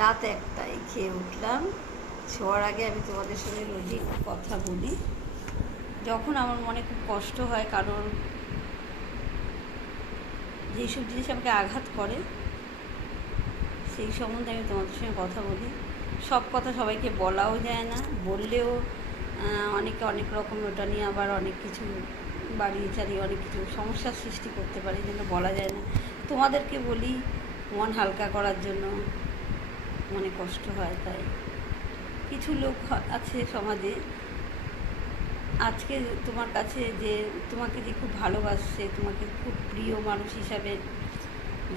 রাত 1টায় খেয়ে উঠলাম। শোয়ার আগে আমি তোমাদের সঙ্গে রোজই কথা বলি। যখন আমার মনে খুব কষ্ট হয়, কারণ যেইসব জিনিস আমাকে আঘাত করে সেই সম্বন্ধে আমি তোমাদের সঙ্গে কথা বলি। সব কথা সবাইকে বলাও যায় না, বললেও অনেকে অনেক রকম ওটা নিয়ে আবার অনেক কিছু বাড়িয়ে চাড়িয়ে অনেক কিছু সমস্যার সৃষ্টি করতে পারে, যেন বলা যায় না। তোমাদেরকে বলি মন হালকা করার জন্য। মনে কষ্ট হয়, তাই কিছু লোক আছে সমাজে আজকে তোমার কাছে যে তোমাকে যে খুব ভালোবাসছে, তোমাকে খুব প্রিয় মানুষ হিসাবে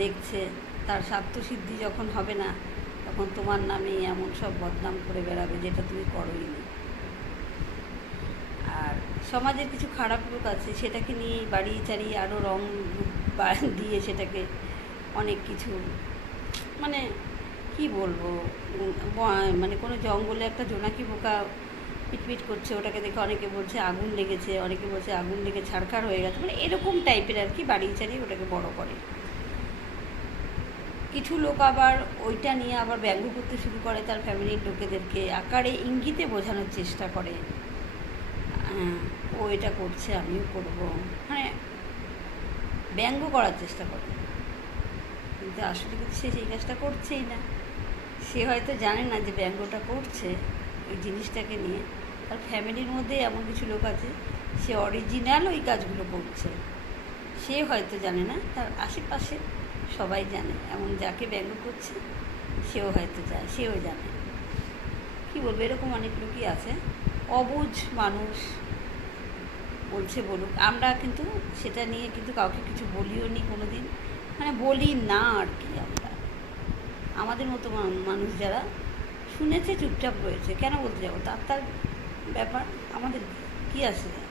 দেখছে, তার স্বার্থসিদ্ধি যখন হবে না তখন তোমার নামে এমন সব বদনাম করে বেড়াবে যেটা তুমি করোই নি। আর সমাজের কিছু খারাপ লোক আছে, সেটাকে নিয়ে বাড়িয়ে চাড়িয়ে আরও রং দিয়ে সেটাকে অনেক কিছু মানে কি বলবো, মানে কোনো জঙ্গলে একটা জোনাকি পোকা পিটপিট করছে, ওটাকে দেখে অনেকে বলছে আগুন লেগেছে, অনেকে বলছে আগুন লেগে ছাড়খাড় হয়ে গেছে, মানে এরকম টাইপের আর কি বাড়িয়ে চাড়িয়ে ওটাকে বড় করে। কিছু লোক আবার ওইটা নিয়ে আবার ব্যঙ্গ করতে শুরু করে, তার ফ্যামিলির লোকেদেরকে আকারে ইঙ্গিতে বোঝানোর চেষ্টা করে, ও এটা করছে আমিও করব, মানে ব্যঙ্গ করার চেষ্টা করে। কিন্তু আসলে কিন্তু সে সেই কাজটা করছেই না। সে হয়তো জানে না যে ব্যঙ্গটা করছে ওই জিনিসটাকে নিয়ে। তার ফ্যামিলির মধ্যে এমন কিছু লোক আছে, সে অরিজিনাল ওই কাজগুলো করছে, সে হয়তো জানে না, তার আশেপাশে সবাই জানে। এমন যাকে ব্যঙ্গ করছে সেও হয়তো যায়, সেও জানে। কী বলবো, এরকম অনেক লোকই আছে, অবুঝ মানুষ। বলছে বলুক, আমরা কিন্তু সেটা নিয়ে কিন্তু কাউকে কিছু বলিও নি কোনো দিন, মানে বলি না আর কি। আমরা আমাদের মতো মানুষ যারা শুনেছে চুপচাপ রয়েছে, কেন বলতে যাবো, তার ব্যাপার, আমাদের কি আসে যায়।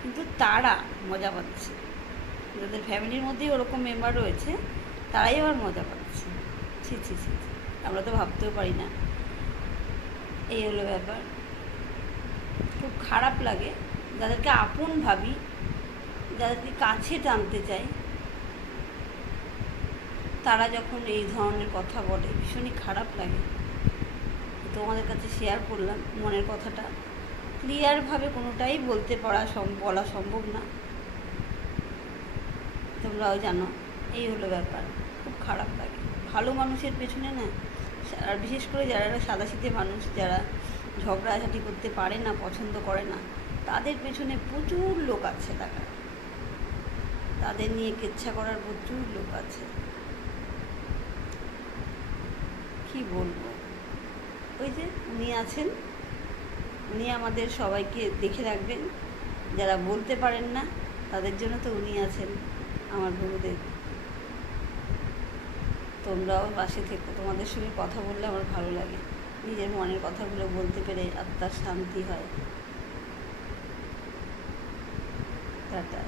কিন্তু তারা মজা পাচ্ছে, যাদের ফ্যামিলির মধ্যেই ওরকম মেম্বার রয়েছে তারাই আবার মজা পাচ্ছে। ছি ছি ছি, আমরা তো ভাবতেও পারি না। এই হলো ব্যাপার। খুব খারাপ লাগে যাদেরকে আপন ভাবি, যাদেরকে কাছে টানতে চাই, তারা যখন এই ধরনের কথা বলে ভীষণই খারাপ লাগে। তোমাদের কাছে শেয়ার করলাম মনের কথাটা। ক্লিয়ারভাবে কোনোটাই বলা সম্ভব না, তোমরাও জানো। এই হলো ব্যাপার, খুব খারাপ লাগে। ভালো মানুষের পেছনে না, আর বিশেষ করে যারা সাদাসিধে মানুষ, যারা ঝগড়াঝাটি করতে পারে না, পছন্দ করে না, তাদের পেছনে প্রচুর লোক আছে, তাদের নিয়ে কেচ্ছা করার প্রচুর লোক আছে। কি বলবো, ওই যে উনি আছেন, উনি আমাদের সবাইকে দেখে রাখবেন। যারা বলতে পারেন না তাদের জন্য তো উনি আছেন, আমার গুরুদেব। তোমরাও পাশে থেকো, তোমাদের সঙ্গে কথা বললে আমার ভালো লাগে, নিজের মনের কথাগুলো বলতে পেরে আত্মার শান্তি হয়। টাটা।